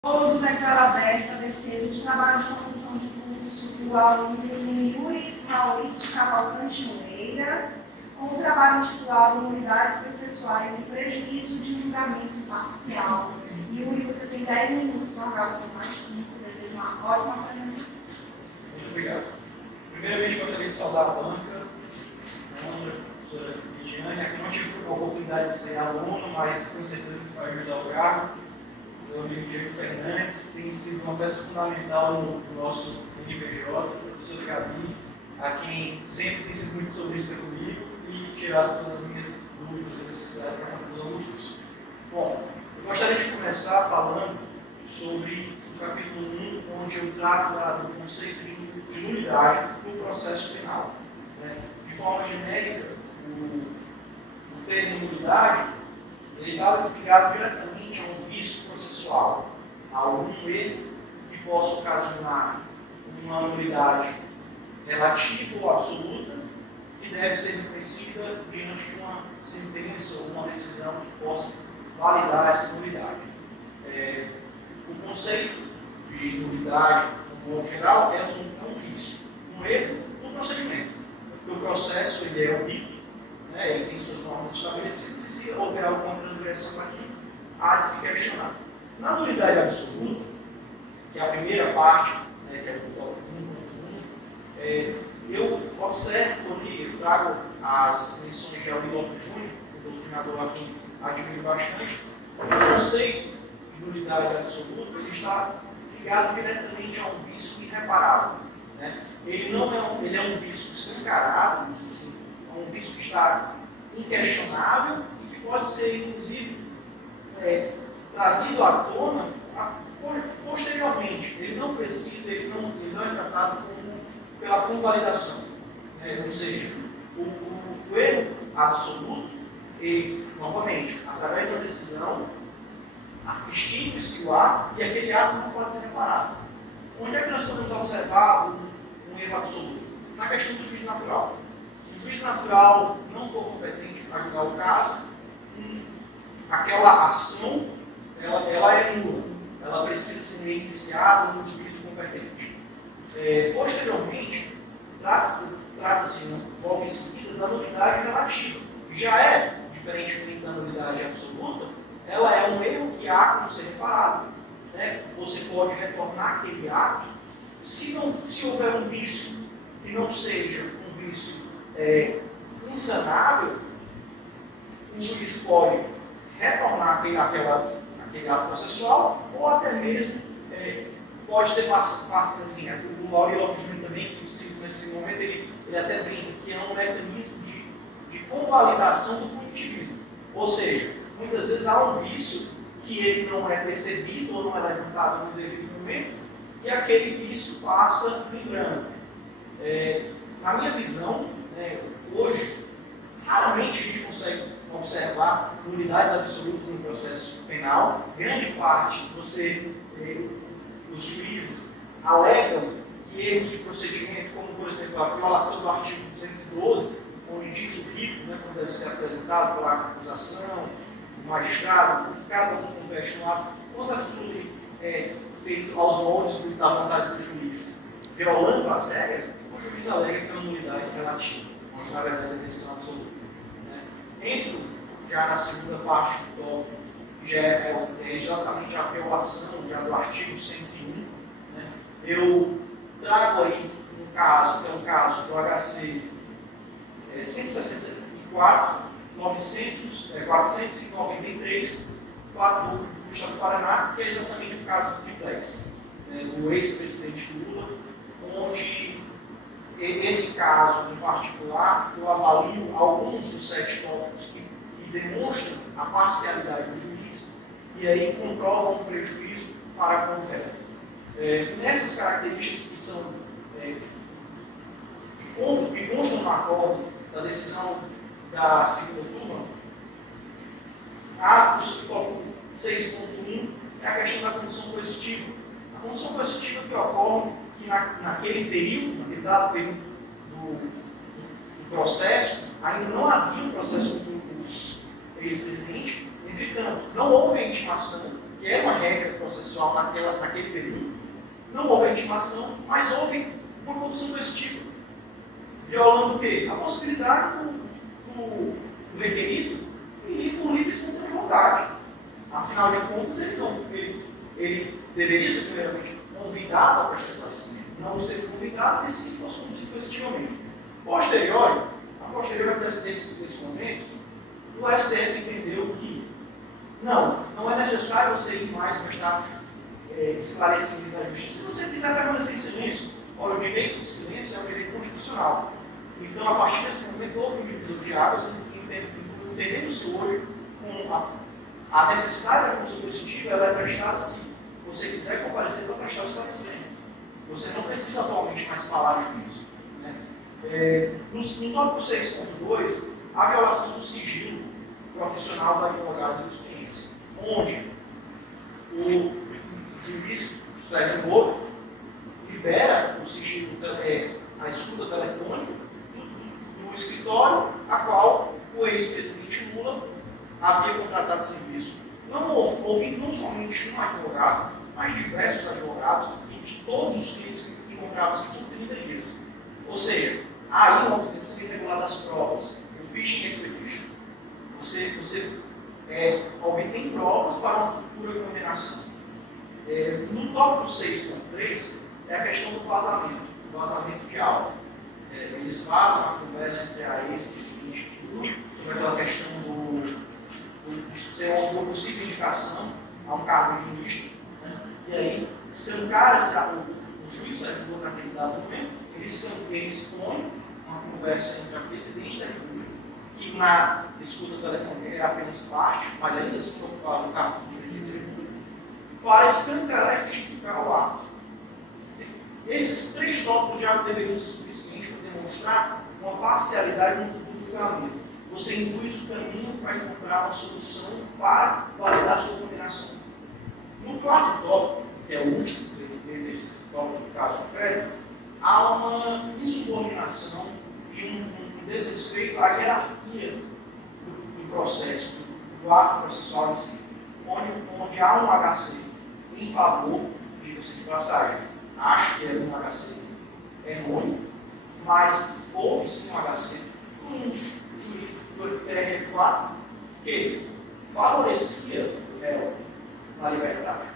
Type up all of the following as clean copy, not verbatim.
Todos declaram aberta a defesa de trabalho de conclusão de curso do aluno Yuri Maurício Cavalcante Moreira, com o trabalho intitulado Unidades Processuais e Prejuízo de um Julgamento Imparcial. Yuri, você tem 10 minutos para a mais 5. Desejo uma ótima apresentação. Muito obrigado. Primeiramente, gostaria de saudar a banca, a professora Lidiane, aqui não tive a oportunidade de ser aluno, mas tenho certeza que vai ajudar o cargo. Meu amigo Diego Fernandes tem sido uma peça fundamental no nosso UniPJ, a professora Gabi, a quem sempre tem sido muito solista comigo e tirado todas as minhas dúvidas e necessidades para a conclusão do curso. Bom, eu gostaria de começar falando sobre o capítulo 1, onde eu trato do conceito de nulidade no processo penal. De forma genérica, o termo nulidade ele está ligado diretamente a um vício processual, a algum erro que possa ocasionar uma nulidade relativa ou absoluta, que deve ser reconhecida diante de uma sentença ou uma decisão que possa validar essa nulidade. O conceito de nulidade, no modo geral, é um vício, um erro no procedimento. Porque o processo ele é um rito, ele tem suas normas estabelecidas, e se houver alguma transgressão aqui, há de se questionar. Na nulidade absoluta, que é a primeira parte, que é o tópico 1.1, eu observo ali, eu trago as menções de Alvin Lopes Júnior, o doutrinador a quem admiro bastante. O conceito de nulidade absoluta ele está ligado diretamente a um vício irreparável. Ele é um vício escancarado, assim, é um vício que está inquestionável e que pode ser, inclusive, trazido à tona posteriormente. Ele não precisa, ele não é tratado pela convalidação. Ou seja, o erro absoluto, ele, novamente, através da decisão, extingue-se o ato e aquele ato não pode ser reparado. Onde é que nós podemos observar um erro absoluto? Na questão do juiz natural. Se o juiz natural não for competente para julgar o caso, aquela ação ela é nula. Ela precisa ser iniciada no juízo competente. Posteriormente, trata-se logo em seguida da nulidade relativa. Já é, diferentemente da nulidade absoluta, ela é um erro que há como ser reparado. Você pode retornar aquele ato. Se houver um vício que não seja um vício insanável, o juiz pode retornar aquele ato processual ou até mesmo pode ser assim, o Mauro Lopes Júnior também, que cito nesse momento, ele até brinca que é um mecanismo de convalidação do punitivismo. Ou seja, muitas vezes há um vício que ele não é percebido ou não é levantado no devido momento e aquele vício passa lembrando. Na minha visão, hoje, raramente a gente consegue observar nulidades absolutas no processo penal. Grande parte, os juízes alegam que erros de procedimento, como por exemplo a violação do artigo 212, onde diz o rito, quando deve ser apresentado pela acusação, o magistrado, o que cada um compete no ato, quando aquilo é feito aos moldes da vontade do juiz, violando as regras, o juiz alega que é uma nulidade relativa, mas na verdade é decisão absoluta. Entro já na segunda parte do tópico, que já é exatamente a violação já do artigo 101. Eu trago aí um caso, que é um caso do HC 164, 493, do Estado do Paraná, que é exatamente o caso do triplex, do ex-presidente Lula, onde esse caso em particular, eu avalio alguns dos 7 tópicos que demonstram a parcialidade do juiz e aí comprovam o prejuízo para com o réu. Nessas características que são que constam no acordo da decisão da segunda turma, o tópico 6.1 é a questão da condução coercitiva. A condução coercitiva que ocorre que naquele período, naquele dado período do processo, ainda não havia um processo contra o ex-presidente, entretanto, não houve a intimação que é uma regra processual naquele período, não houve a intimação, mas houve uma condução desse tipo, violando o quê? A possibilidade do requerido ir por livre e espontânea vontade. Afinal de contas, ele deveria ser primeiramente convidado a prestar esclarecimento, não ser convidado, e sim fosse conduzido positivamente. A posteriori desse momento, o STF entendeu que não é necessário você ir mais prestar esclarecimento da justiça. Se você quiser permanecer em silêncio, ora, o direito de silêncio é um direito constitucional. Então, a partir desse momento, houve um divisor de águas, entendendo-se hoje com a necessidade da condução positiva, ela é prestada assim. Se você quiser comparecer para prestar o esclarecimento. Você não precisa atualmente mais falar de juízo. Né? No tópico 6.2, a violação do sigilo profissional do advogado e dos clientes, onde o juiz Sérgio Moro libera o sigilo, a escuta telefônica do escritório a qual o ex-presidente Lula havia contratado serviço. Ouvindo não somente um advogado, mas diversos advogados e de todos os clientes que encontravam-se por 30 dias. Ou seja, aí uma obtenção irregular das provas, o fishing expedition. Você obtém provas para uma futura condenação. No tópico 6.3 é a questão do vazamento de aula. Eles fazem uma conversa entre a ex-presidente sobre aquela questão de ser uma possível indicação a um cargo de ministro. Né? E aí, escancara-se o juiz ajuda naquele dado momento, ele expõe uma conversa entre a presidente da República, que na escuta telefônica era apenas parte, mas ainda se preocupava no cargo de presidente da República, para escancarar e justificar o ato. Esses 3 tópicos já deveriam ser suficientes para demonstrar uma parcialidade no futuro julgamento. Você induz o caminho para encontrar uma solução para validar a sua condenação. No quarto tópico, que é o último desses tópicos do caso concreto, há uma insubordinação e um desrespeito à hierarquia do processo, do ato processual em si, onde há um HC em favor, diga-se de passagem, acho que é um HC errôneo, mas houve sim um HC com um juiz do TRF4 que favorecia o réu na liberdade.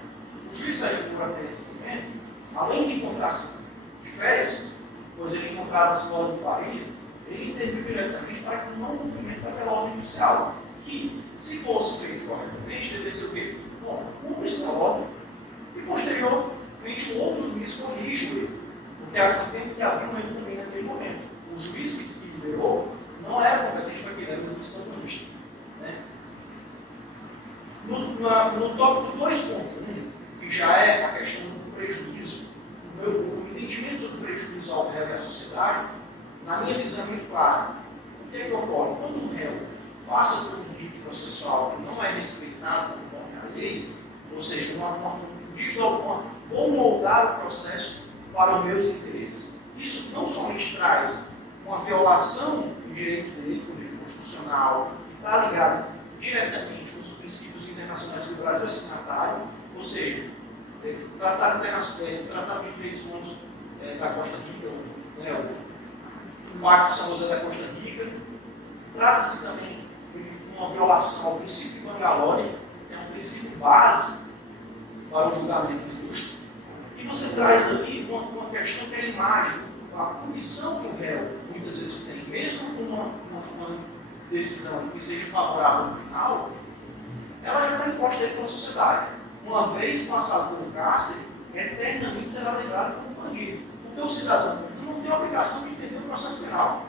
O juiz saiu por até esse momento, além de encontrar-se de férias, pois ele encontrava-se fora do país, ele interviu diretamente para que não cumprimento daquela ordem judicial, que, se fosse feito corretamente, deveria ser o quê? Bom, cumpre essa ordem e, posteriormente, o outro juiz corrige ele, porque há tempo que havia um erro também naquele momento. O juiz que liberou não era competente para aquele, era um juiz comunista. Né? No tópico 2.1, que já é a questão do prejuízo, o entendimento sobre o prejuízo ao réu e à sociedade, na minha visão é muito claro. O que é que ocorre? Quando um réu passa por um rito processual que não é respeitado conforme a lei, ou seja, vou moldar o processo para os meus interesses. Isso não somente traz uma violação do direito dele, do direito constitucional, que está ligado diretamente com os princípios internacionais que o Brasil é signatário, ou seja, o Tratado de Direitos Humanos da Costa Rica, o Pacto de São José da Costa Rica, trata-se também de uma violação ao princípio de Bangalore, que é um princípio básico para o julgamento injusto. E você traz ali uma questão que é a imagem, a punição que o réu muitas vezes tem, mesmo com uma decisão que seja favorável no final, ela já está imposta pela sociedade. Uma vez passado pelo cárcere, eternamente será lembrado como bandido. Porque o cidadão comum não tem a obrigação de entender o processo penal.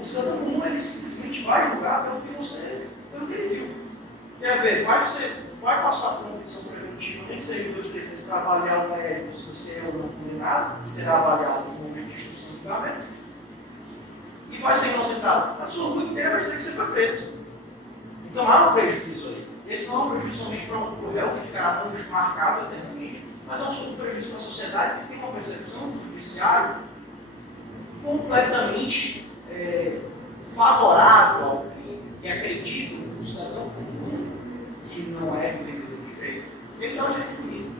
O cidadão comum ele simplesmente vai julgar pelo que ele viu. Quer ver, vai passar por uma prisão preventiva, nem que seja 2 terços para avaliar o mérito, se você é ou não condenado, que será avaliado no momento de instrução do julgamento, e vai ser inocentado. A sua vida inteira vai dizer que você foi preso. Então há um prejuízo aí. Esse não é um prejuízo somente para o réu, que ficará marcado eternamente, mas é um prejuízo para a sociedade que tem uma percepção do judiciário completamente favorável ao que acredita no cidadão comum, que não é entendedor de direito. ele dá o direito punido.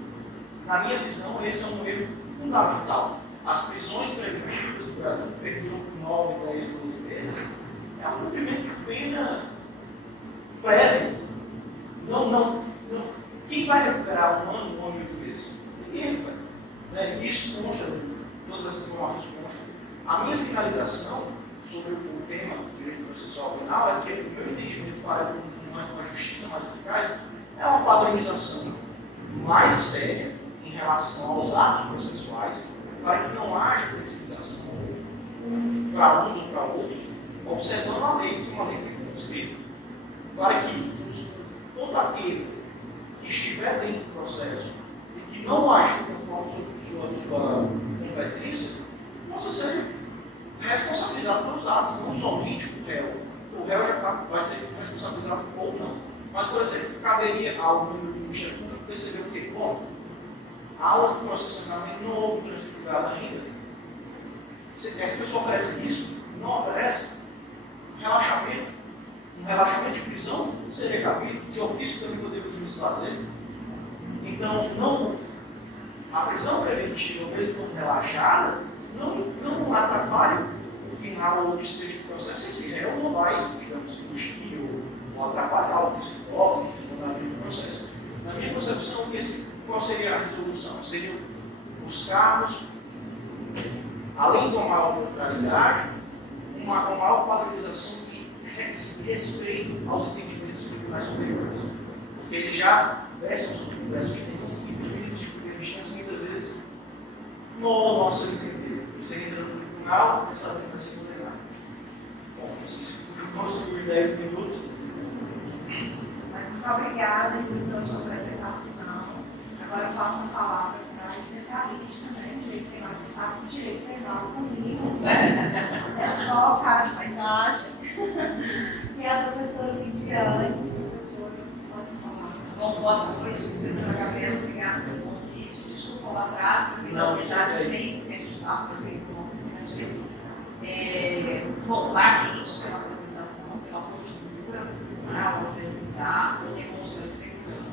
Na minha visão, esse é um erro fundamental. As prisões preventivas no Brasil, que perduram por 9, 10, 12 meses, é um cumprimento de pena prévio. Não. Quem vai recuperar um ano e 8 meses? Ninguém, né? Isso consta, todas essas informações constam. A minha finalização sobre o tema do direito processual penal é que o meu entendimento para uma justiça mais eficaz é uma padronização mais séria em relação aos atos processuais, para que não haja flexibilização para uns ou para outros, observando a lei, que uma lei feita por si, para que todo aquele que estiver dentro do processo e que não agiu conforme sua competência, possa ser responsabilizado pelos atos, não somente o réu. O réu já vai ser responsabilizado ou não. Mas, por exemplo, caberia ao membro do Ministério Público perceber o quê? Bom, a aula do processamento não houve trânsito julgado ainda. Essa pessoa oferece isso? Não oferece? Um relaxamento de prisão seria cabido, de ofício também poderia o juiz fazer. Então, a prisão preventiva, mesmo quando relaxada, não atrapalha o final ou o desfecho do processo. Esse réu não vai, digamos, fugir ou atrapalhar outros provas, enfim, não abrir o processo. Na minha concepção, qual seria a resolução? Seriam buscarmos, além de uma maior neutralidade, uma maior padronização e respeito aos entendimentos dos tribunais superiores. Porque eles já versam sobre diversos temas que juízes de primeira instância muitas vezes no nosso entender. Você entra no tribunal, pensa que vai ser condenado. Bom, não sei se conseguir 10 minutos. Muito obrigada pela sua apresentação. Agora eu passo a palavra para a especialista, né, em direito penal. Você sabe que direito penal comigo é só cara de paisagem. E a professora Lidiane. Professora, pode falar. Bom, boa noite, professora Gabriela. Obrigada pelo convite. Desculpa lá atrás, devido à unidade sempre que a gente estava fazendo uma oficina de direito. Bom, parabéns pela apresentação, pela postura, ao apresentar, demonstra segurança.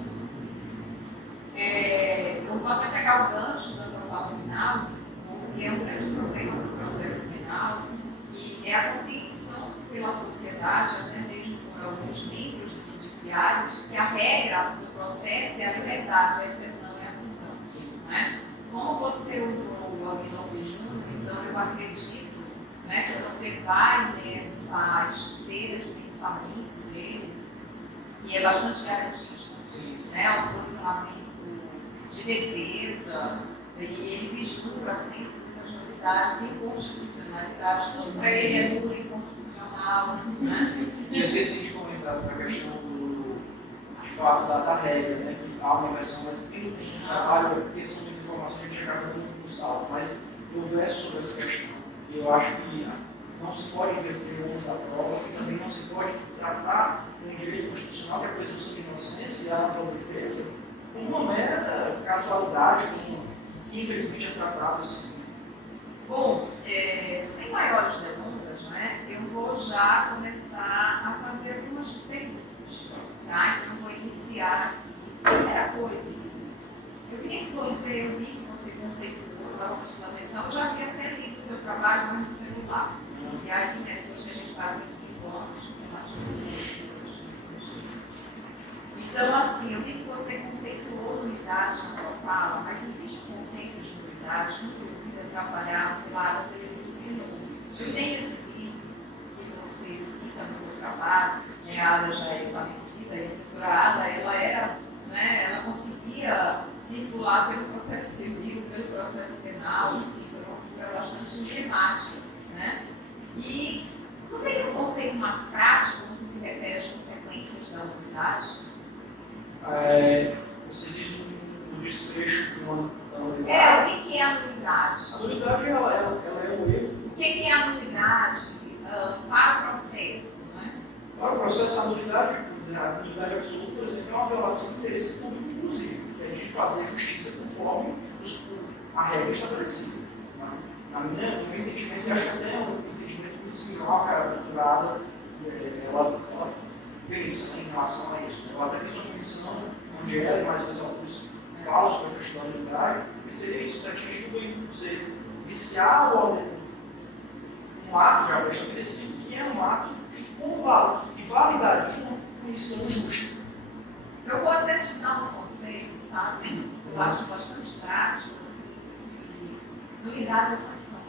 Eu vou até pegar o gancho da tua fala final, porque é um grande problema do processo penal, que é a compreensão pela sociedade, até mesmo por alguns membros do judiciário, de que a regra do processo é a liberdade, a exceção e a prisão. Né? Como você usou o Aguinaldo Júnior, então eu acredito, né, que você vai nessa esteira de pensamento dele, que é bastante garantista, né, um posicionamento de defesa, e ele vislumbra sempre muitas novidades, inconstitucionalidades, tudo para ele é nulo e inconstitucional. Né? Eu esqueci de comentar sobre a questão de fato da regra, né, que há uma versão, mas tem trabalho, porque são muitas informações que a gente acaba dando no salto, mas eu verso sobre essa questão, que eu acho que não se pode inverter o ônus da prova, e também não se pode tratar um direito constitucional, que é a presunção de inocência e a ampla defesa, como uma mera casualidade, que infelizmente é tratado assim. Bom, sem maiores delongas, né, eu vou já começar a fazer algumas perguntas, tá? Então, vou iniciar aqui. Primeira coisa, eu vi que você conceituou, estava prestando atenção, eu já havia até lido o teu trabalho no celular. E aí, né, depois que a gente faz 5 anos, eu acho que você. Então, assim, eu vi que você conceituou unidade na tua fala, mas existe um conceito de unidade, inclusive trabalhado pela área do direito. Eu tenho esse livro que você cita no teu trabalho, né, a Ada já é falecida, e a professora Ada, ela conseguia circular pelo processo civil, pelo processo penal, enfim, foi uma figura bastante emblemática, né? E tu tem um conceito mais prático no que se refere às consequências da unidade? Você diz o desfecho da nulidade. O que é a nulidade? A nulidade ela é um erro. O que é a nulidade para o processo? Né? Para o processo, a nulidade absoluta, por exemplo, é uma violação do interesse público, inclusive, que é de fazer justiça conforme a regra estabelecida. No meu entendimento, eu acho que até é um entendimento muito similar, cara, doutorada, ela pensa em relação a isso. Ela até fez uma comissão não gera, mas os autores falam sobre a questão da habilidade, que seria isso, você atingir o bem, você viciar um ato já estabelecido, que é um ato que validaria uma punição justa. Eu vou até te dar um conceito, sabe? Eu acho bastante prático, assim, de nulidade e sanção.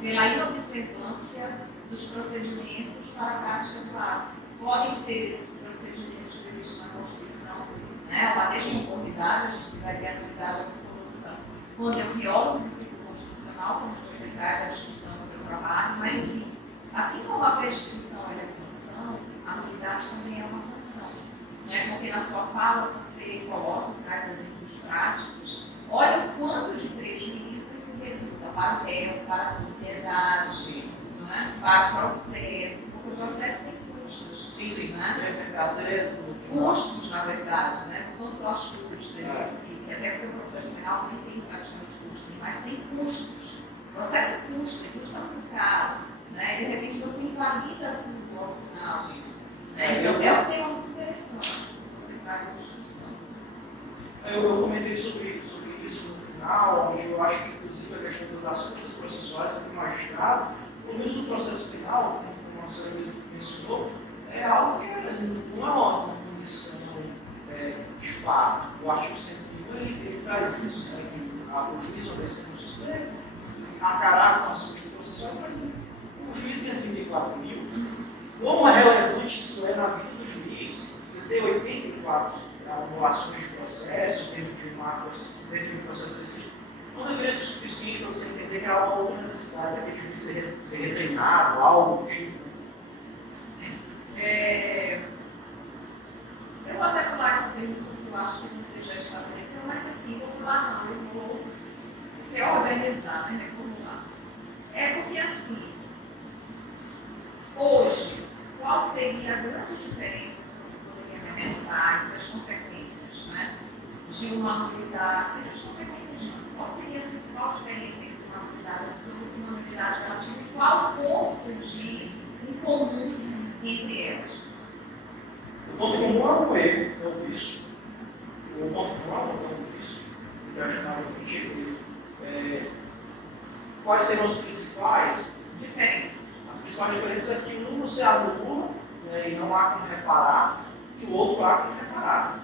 Pela inobservância dos procedimentos para a prática do ato. Podem ser esses procedimentos previstos na Constituição, né? Uma desconformidade, a gente daria a nulidade absoluta quando eu violo o princípio constitucional, como você traz a discussão do meu trabalho, mas assim como a prescrição é sanção, a nulidade também é uma sanção. Né? Porque na sua fala você coloca, traz exemplos práticos, olha o quanto de prejuízo isso resulta para o réu, para a sociedade, né? Para o processo, porque o processo tem custos. Sim. Né? Custos, na verdade, né? Não são só as custas em si, até porque o processo penal nem tem praticamente custos, mas tem custos. O processo custa muito caro, né? De repente você invalida tudo ao final. Né? Então é um tema muito interessante que você traz a discussão. Eu comentei sobre isso no final, onde eu acho que inclusive a questão das custas processuais para o magistrado, pelo menos no processo penal, como a senhora mencionou, é algo que não é uma punição de fato. O artigo 101 ele traz isso, né, que o juiz obedece no suspeito, a caráter das custas processuais, mas o juiz ganha 34 mil. Como é relevante isso na vida do juiz? Você tem 84 anulações de processo dentro de um processo específico, não deveria ser suficiente para você entender que há uma outra necessidade daquele juiz ser retreinado, algo do tipo. Eu vou até pular essa pergunta que eu acho que você já estabeleceu, mas assim, vou pular não, eu vou reorganizar, né, reformular. Porque assim, hoje, qual seria a grande diferença que você poderia me apontar entre as consequências, né, de uma nulidade e as consequências de qual seria a principal diferença entre uma nulidade absoluta e uma nulidade relativa e qual ponto de incomum entre elas? O ponto comum é um erro, é um vício. O ponto comum é um vício, que é chamado de quais serão as principais diferenças? As principais diferenças é que um você anula, né, e não há como reparar, e o outro há como reparar.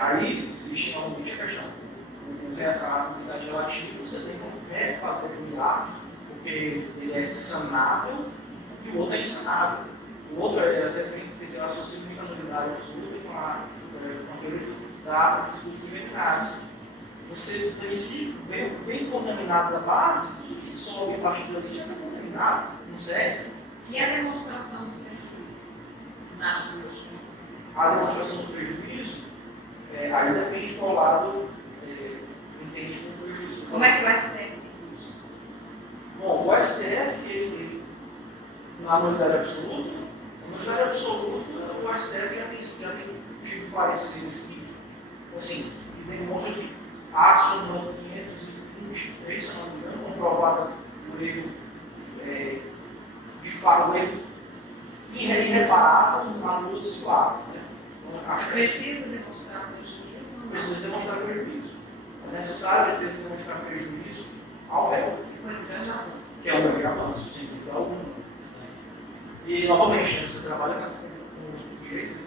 Aí existe normalmente a questão. A unidade relativa você tem como refazer o ato, porque ele é sanável e o outro é insanável. O outro até tem que ser associado muito à nulidade absoluta com a teoria dos estudos inventarios. Você vem contaminado da base, tudo que sobe a partir dali já está contaminado, não serve. E a demonstração do prejuízo nas duas? A demonstração do prejuízo, aí depende de qual lado entende como prejuízo. Como é que o STF tem isso? Bom, o STF, ele, na nulidade absoluta, o STF já tem tido pareceres que, assim, que demonstram que a súmula 523, se não me engano, comprovada por erro, de fato, erro irreparável, anula-se o ato. Preciso demonstrar prejuízo? Precisa demonstrar prejuízo. É necessário a defesa demonstrar prejuízo ao réu. Que foi um grande avanço. Que é um grande avanço, sem dúvida alguma. E, novamente, você trabalha com direito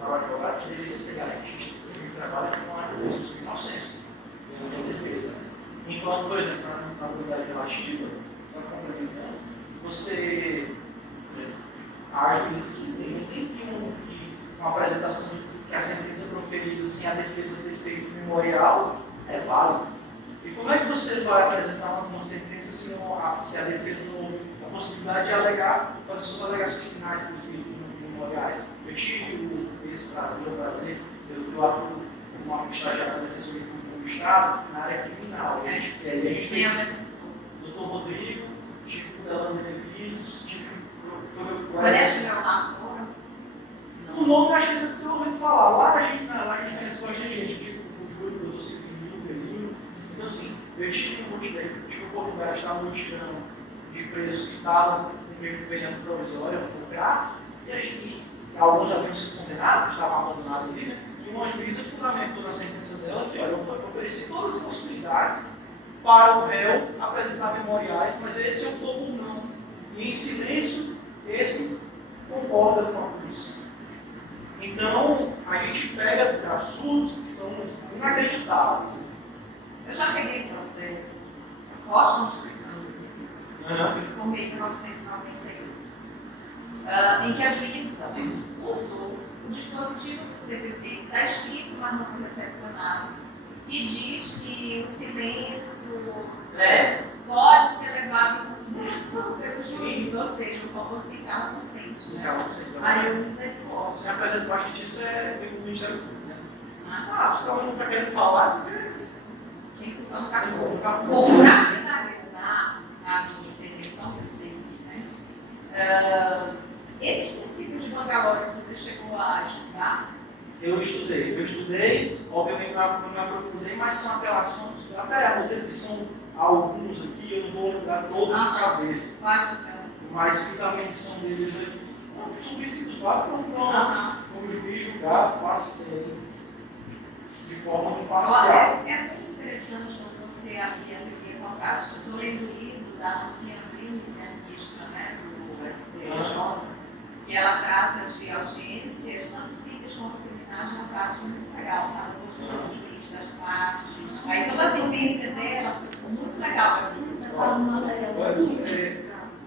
para o advogado, que deveria ser garantista. A gente trabalha com a defesa de inocência, com a defesa. Enquanto, por exemplo, na nulidade relativa, só complementando, você age tem que uma apresentação que a sentença proferida sem a defesa ter feito memorial é válida. E como é que você vai apresentar uma sentença se a defesa não houve a possibilidade de alegar, fazer suas alegações finais possíveis memoriais? Eu tive esse prazer, eu atuo como uma estagiária da Defensoria Pública do Estado na área criminal. E a gente fez o Dr. Rodrigo, tive o Delano Benevides, o nome acho que deve ter ouvido falar. Lá a gente conhece bastante gente, tipo o Júlio, o doutor Silvio, o Pelinho. Então, assim, eu tive a oportunidade de estar no mutirão de presos que estavam no período provisório, no CRAC, e alguns já haviam sido condenados, estavam abandonados ali, né? E uma juíza fundamentou na sentença dela que, olha, eu ofereci todas as possibilidades para o réu apresentar memoriais, mas esse optou por não. E em silêncio, esse concorda com a polícia. Então, a gente pega absurdos que são inacreditáveis. Eu já peguei processo pós-Constituição do Rio, que formei em 1991, em que a juíza usou o dispositivo do CPP, que está escrito, mas não foi recepcionado, que diz que o silêncio pode ser levado em consideração pelo juiz, ou seja, o famoso que cala consente. Aí eu misericórdia. Quem apresenta bastante disso é o Ministério Público, né? Você não está querendo falar, quem culpa no capô. Vou para finalizar a minha intervenção, que eu sei, né? Esses princípios de Bangalore que você chegou a estudar? Eu estudei, obviamente não me aprofundei, mas são apelações, até a modelo que são alguns aqui, eu não vou lembrar todos de cabeça. Quais você? Mas fiz a menção deles aqui. São princípios básicos, como juiz julgado, passei de forma imparcial. É muito interessante quando você alia a teoria com a prática. Estou lendo o livro da Luciana Lins, ministra, né, do STJ, que ela trata de audiências, tanto simples quanto criminais, na prática muito legal, sabe? A postura do juiz, das partes. Aí toda a tendência dela ficou muito legal para mim.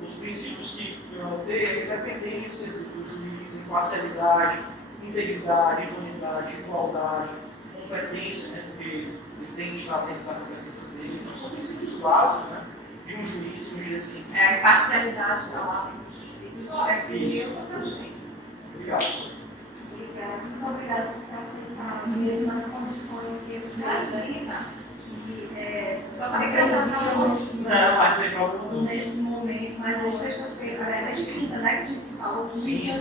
Os princípios que eu anotei é a independência do juiz, imparcialidade, integridade, idoneidade, igualdade, competência, né, porque ele tem que estar dentro da competência dele. Então são princípios básicos, né, de um juiz assim. A imparcialidade está lá nos princípios. Olha, eu fazer o jeito. Obrigado. Obrigada, muito obrigada por ter aceitado mesmo as condições que eu sei. Imagina. Só falei que não, mas tem problema nesse momento, mas hoje sexta-feira, desde quinta, né, que a gente se falou, quinta,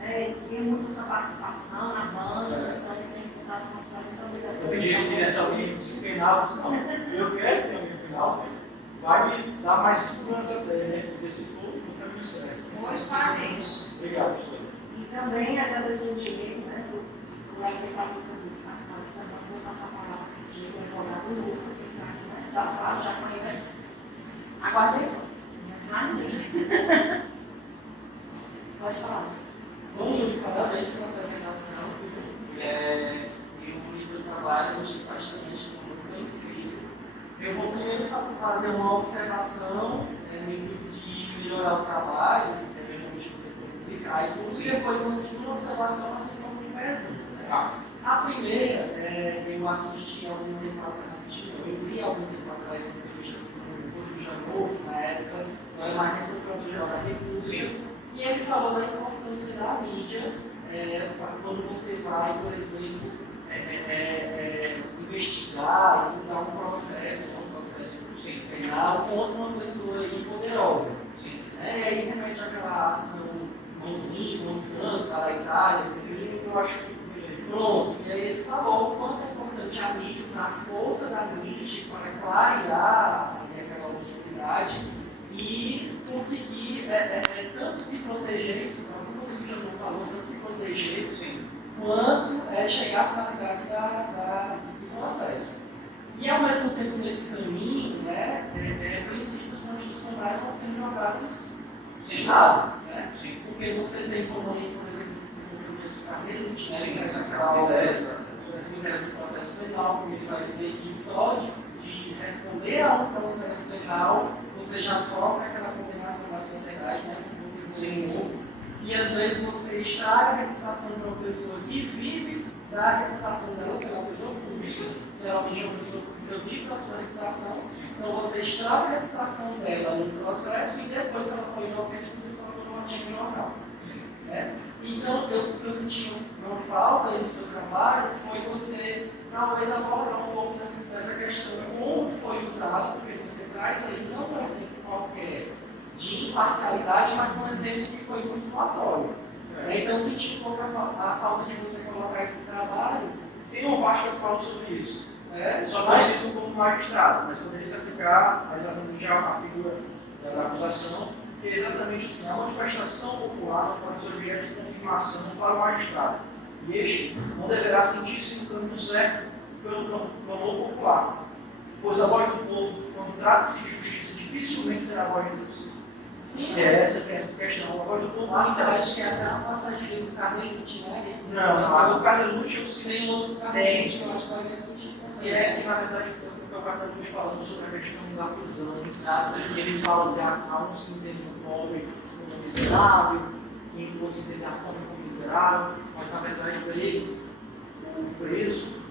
queria muito a sua participação na banda, então eu tenho contato com a senhora, muito obrigada. Eu pedi que tivesse alguém penal, senão eu quero ter alguém penal, vai me dar mais segurança até, né, porque se for, no caminho certo. Hoje, parabéns. Obrigado, professor. E também agradecer o Diego, né, por aceitar muito participar dessa banda, vou passar a palavra para o Diego, advogado novo, da sala, já conhece. Aguardei. Pode falar. Bom, parabéns pela apresentação. O livro de trabalho hoje praticamente muito conhecido. Eu vou primeiro fazer uma observação no intuito de melhorar o trabalho, se eventualmente você for publicar, e depois uma segunda observação, mas em forma de pergunta. A primeira, eu assisti algum tempo atrás, eu vi algum tempo atrás uma entrevista com o Janot, na época, não é mais nem do Procurador-Geral da República, e ele falou da importância da mídia quando você vai, por exemplo, investigar e dar um processo penal contra uma pessoa poderosa. E aí remete àquela ação mãos brancos, lá da Itália, no filme, eu acho que pronto, e aí ele falou o quanto é importante a mídia, usar a força da mídia para clarear aquela obscuridade e conseguir tanto se proteger, isso como o Janot falou, tanto se proteger, quanto chegar à finalidade do processo. E ao mesmo tempo, nesse caminho, princípios constitucionais vão sendo jogados de lado, porque você tem como, por exemplo, as misérias do processo penal, como ele vai dizer que só de responder a um processo penal você já sofre aquela condenação da sociedade, como você comentou, e às vezes você estraga a reputação de uma pessoa que vive da reputação dela, que é uma pessoa pública, geralmente uma pessoa pública vive da sua reputação, então você estraga a reputação dela no processo e depois, se ela for inocente, você só colocou um artigo no jornal. Então, o que eu senti uma falta aí no seu trabalho foi você talvez abordar um pouco dessa questão, como foi usado, porque você traz aí não um exemplo qualquer de imparcialidade, mas um exemplo que foi muito notório. Então, eu senti um pouco a falta de você colocar isso no trabalho. Tem uma parte que eu falo sobre isso. Só que eu sinto como magistrado, mas poderia se aplicar exatamente à figura da acusação, que é exatamente assim, a manifestação popular não pode ser objeto de confirmação para o magistrado. E este não deverá sentir-se no caminho certo pelo clamor popular, pois a voz do povo, quando trata-se de justiça, dificilmente será a voz de Deus. Sim, Que é essa questão, a voz do povo. nossa, eu acho que é até uma passagem do Carmelite, né? Não, a do Carmelite eu sei. Tem outro Carmelite, eu acho que vai nesse sentido também. Que é que, na verdade, o Carmelite falando sobre a questão da prisão, sabe? Ele fala que há uns que entendem o pobre como miserável, e outros entendem a fome como miserável, mas, na verdade, para ele, o preso,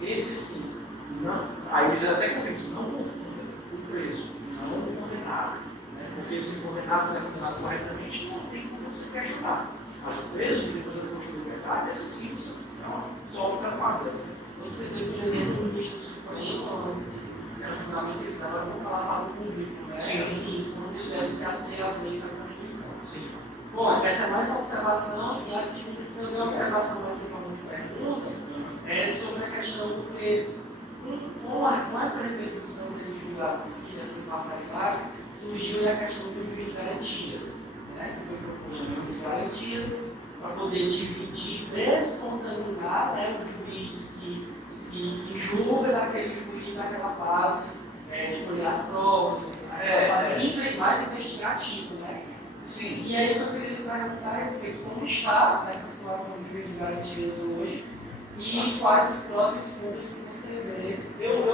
esse sim, não, aí ele até confirma, não confunda o preso, não o condenado. Né? Porque se o condenado não é condenado corretamente, não tem como você questionar. Mas o preso, que depois da postura de liberdade, esse sim, você sofre com as mazelas. Você vê, por exemplo, o ministro Supremo, certo fundamento ele dava, vamos falar para o público, né? Sim. Assim, como deve se ater às leis da Constituição. Sim. Bom, essa é mais uma observação, e a segunda, que também é uma observação mais em forma de pergunta, é sobre a questão do que, com essa repercussão desse julgado em si, dessa imparcialidade, surgiu a questão do juiz de garantias, né? Que foi proposto o juiz de garantias para poder dividir, descontaminar, né, o juiz que julga daquele juiz naquela fase de colher as provas, naquela fase mais investigativa, né? Sim. E aí eu queria lhe perguntar a respeito de como está essa situação de juiz de garantias hoje e quais os prós e os contras que você vê. Eu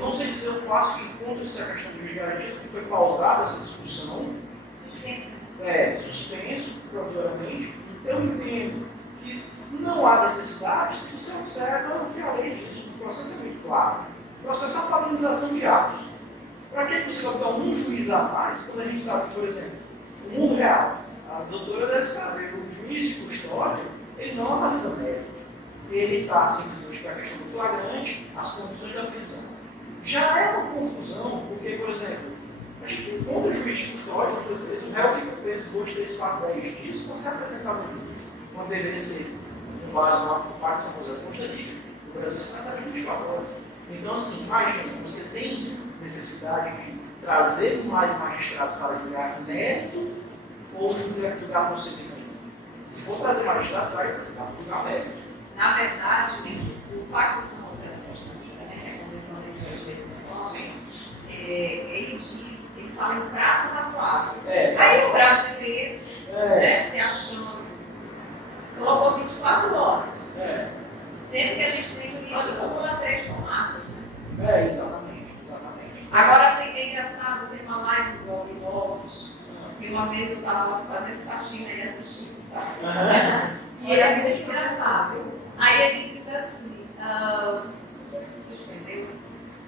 não sei dizer o passo que contra essa questão do juiz de garantias, porque foi pausada essa discussão. Suspenso, provisoriamente. Eu entendo que não há necessidade se você observa o que a lei diz. O processo é muito claro. O processo é a padronização de atos. Para que você vai dar um juiz a mais, quando a gente sabe que, por exemplo, no mundo real, a doutora deve saber que o juiz de custódia, ele não analisa mérito. Ele está simplesmente para a questão do flagrante, as condições da prisão. Já é uma confusão, porque, por exemplo, a gente encontra o juiz de custódia, muitas vezes o réu fica preso 2, 3, 4, 10 dias para ser apresentado ao juiz, quando deveria ser com base no pacto de São José do Costa Rica, o Brasil se trata de 24 horas. Então, assim, imagina, se você tem necessidade de trazer mais magistrados para julgar mérito ou julgar procedimento. Se for trazer magistrado, vai para julgar mérito. Na verdade, o Pacto de São José da Costa Rica, né, que é a Convenção dos Direitos Humanos, ele diz, ele fala em prazo razoável. Aí o brasileiro, né, se achando, colocou 24 horas. Sendo que a gente tem juiz que acumula 3 comarcas. Exatamente. Agora é engraçado, tem uma live do Alvin Lopes, que uma vez eu estava fazendo faxina e assistindo, sabe? E ele é muito engraçado. Aí ele diz assim, não sei se suspendeu,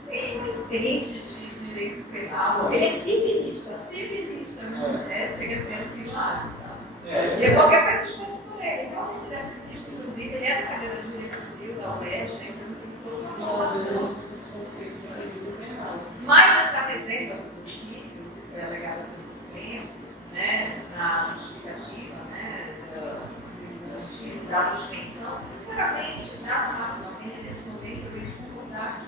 ele não entende de direito penal, ele é civilista, né? Chega a ser assim lá, sabe? E qualquer coisa suspenso por ele. Realmente ele é civilista, inclusive, ele é da cadeira de direito civil da UERJ, né? Então tem toda uma formação. Mas essa reserva do princípio, que foi alegada pelo Supremo, né, na justificativa, né, da suspensão, sinceramente, na amarração nesse momento, eu vejo concordar que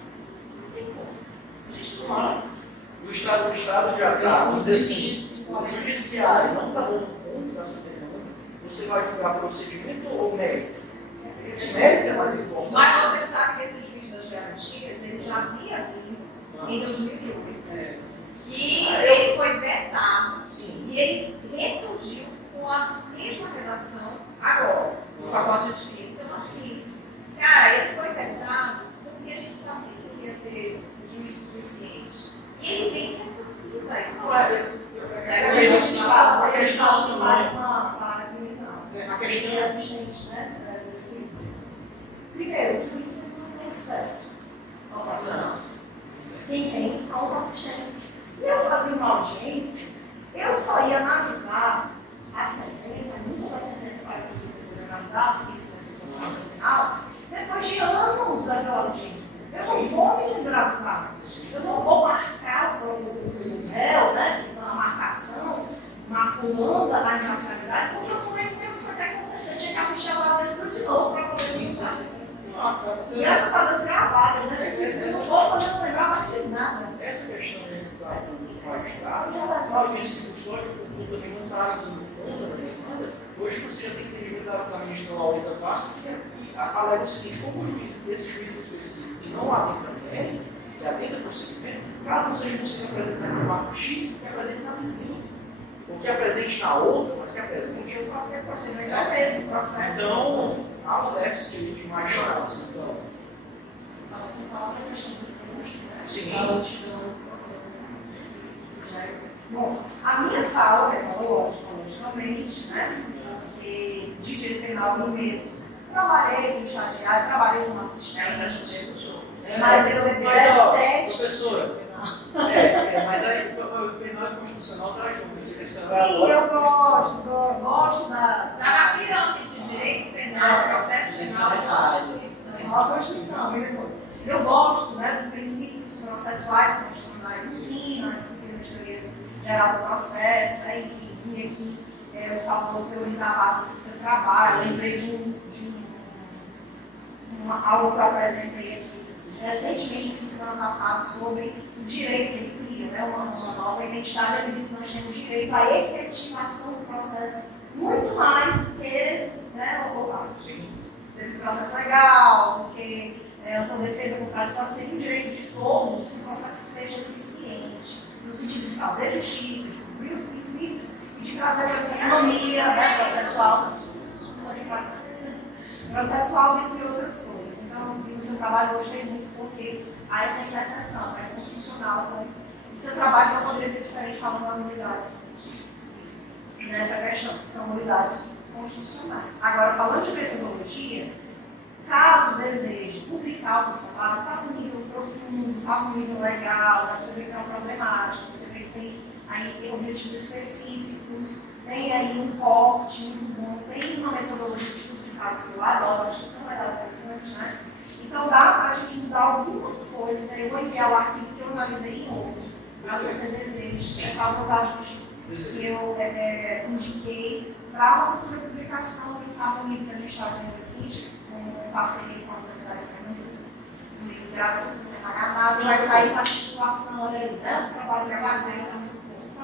não tem como. A gente não tem. O Estado já está, vamos dizer assim, o judiciário não está dando conta da sua demanda, você vai julgar procedimento ou mérito? Mérito é mais importante. Mas você sabe que esse juiz das garantias, ele já havia vindo em 2008. Que ele foi vetado. Sim. E ele ressurgiu com a mesma redação agora, no pacote adquirido. Então, assim, cara, ele foi vetado porque a gente sabia que não ia ter juiz suficiente. E ele vem e ressuscita isso. A questão mais uma vara criminal. A questão é assistente, né, do juiz. Primeiro, o juiz não tem acesso ao processo. Quem tem são os assistentes. E eu fazia uma audiência, eu só ia analisar a sentença, nunca vai sentença para depois analisar, se fizesse solução no final, depois de anos daquela audiência. Eu não vou me lembrar dos atos. Eu não vou marcar o réu, né, que está na marcação, maculando a imparcialidade, porque eu não lembro o que foi que aconteceu. Eu tinha que assistir as aulas tudo de novo para poder me usar a sentença. Graças a Deus gravadas, né? Eu não vou fazer não lembrar mais de nada. Essa questão dos magistrados, na audiência de custódia, o também não está indo contra da demanda. Hoje você já tem que ter livre da ministra João Almeida Vasco, que alega o seguinte: como o juiz, esse juiz específico que não adentra mérito, que adentra procedimento, caso não seja possível apresentar no marco X, que apresente na vizinha. Ou que apresente na outra, mas que apresente no processo. Procedimento é o mesmo processo. Então, há um déficit de magistrados. Então, Você fala da questão do custo, né? Sim. Da lentidão do processo. Bom, a minha fala é logicamente, né? Porque de direito penal no meio, trabalhei como estagiário, trabalhei como assistente. Mas eu professora, mas aí o penal e constitucional tá junto. Sim, eu gosto da. Está na pirâmide de direito penal, processo penal, Constituição. A Constituição, eu gosto, né, dos princípios processuais constitucionais, ensino, a disciplina de teoria geral do processo, né, e vim aqui o Salvador teorizar a base do seu trabalho, lembrei de algo que eu apresentei aqui recentemente, fiz ano passado, sobre o direito que ele cria, né, uma nova identidade, ele disse que nós temos direito à efetivação do processo muito mais do que, né, o processo legal, do que a defesa contraditória, seria o direito de todos que o processo seja eficiente, no sentido de fazer justiça, de cumprir os princípios e de trazer uma economia, né, processual, dentre outras coisas. Então, no seu trabalho hoje tem muito porque há essa interseção, é constitucional. Então, o seu trabalho não poderia ser diferente falando das unidades nessa questão, que são unidades constitucionais. Agora, falando de metodologia, caso deseje publicar o seu trabalho, está no nível profundo, está no nível legal, né? Você vê que é uma problemática, você vê que tem aí objetivos específicos, tem aí um corte muito bom, tem uma metodologia de estudo de caso que eu adoro, acho tão legal, interessante, né? Então dá para a gente mudar algumas coisas. Eu vou enviar o arquivo que eu analisei hoje, para você deseje, faça os ajustes que eu indiquei para uma futura publicação, quem sabe um livro que a gente está vendo aqui, com parceria com a Universidade de Pernambuco, um livro gratuito, você não vai pagar nada, vai sair para a titulação, olha aí, né? O trabalho dele está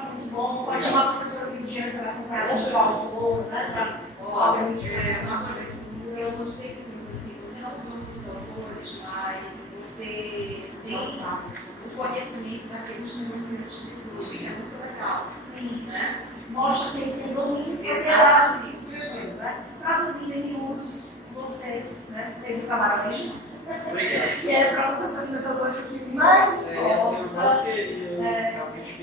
muito bom, pode chamar a professora Lidiane para acompanhar o seu autor, né? Olha, uma coisa que eu gostei muito, assim, você não usa muitos autores, mas você tem o conhecimento daqueles que você utilizou, isso é muito legal. Sim. Né? Mostra que ele tem domínio e propriedade do que escreveu, né? Traduzindo em miúdos, você, né, teve o trabalho original. Obrigado. Que é para a professora de metodologia que mais importa.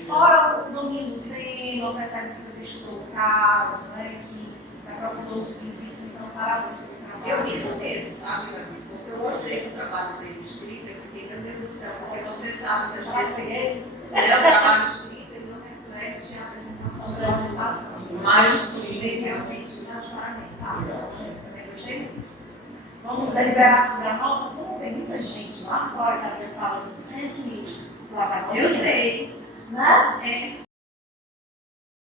Fora o domínio do tema, percebe se você estudou o caso, né, que se aprofundou nos princípios, então parabéns pelo trabalho. Eu vi no dedo, sabe, Gabi? Porque eu gostei do trabalho dele escrito, eu fiquei, meu Deus do céu, porque você sabe que às vezes o trabalho escrito ele não reflete a apresentação. Mas você realmente está de parabéns, sabe? Você também gostei? Vamos deliberar sobre a nota, como tem muita gente lá fora que a pessoa de 100 mil trabalhando. Eu sei. Né? É.